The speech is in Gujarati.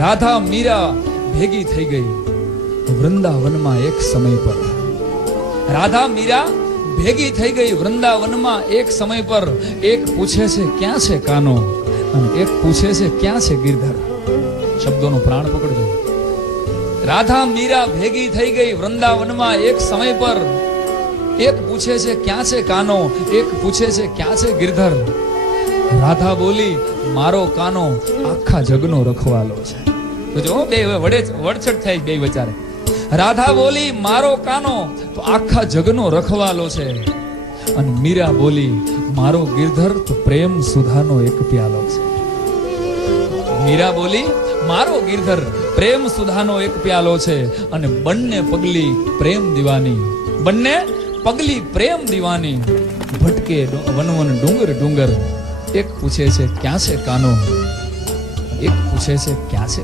રાધા મીરા ભેગી થઈ ગઈ વૃંદાવનમાં એક સમય પર. રાધા મીરા ભેગી થઈ ગઈ વૃંદાવનમાં એક સમય પર. એક પૂછે છે ક્યાં છે કાનો, અને એક પૂછે છે ક્યાં છે ગિરધર. શબ્દોનો પ્રાણ પકડજો. રાધા મીરા ભેગી થઈ ગઈ વૃંદાવનમાં એક સમય પર. એક પૂછે છે ક્યાં છે કાનો, એક પૂછે છે ક્યાં છે ગિરધર. રાધા બોલી મારો કાનો આખા જગનો રખવાલો છે. તો જો બે વડછટ થાય બે વિચારે. રાધા બોલી મારો કાનો તો આખા જગનો રખવાલો છે, અને મીરા બોલી મારો ગિરધર તો પ્રેમ સુધાનો એક પ્યાલો છે. મીરા બોલી મારો ગિરધર પ્રેમ સુધાનો એક પ્યાલો છે, અને બંને પગલી પ્રેમ દીવાની, બંને પગલી પ્રેમ દીવાની. ભટકે વનવન ડુંગર ડુંગર. એક પૂછે છે ક્યાં છે કાનો, એક પૂછે છે ક્યાં છે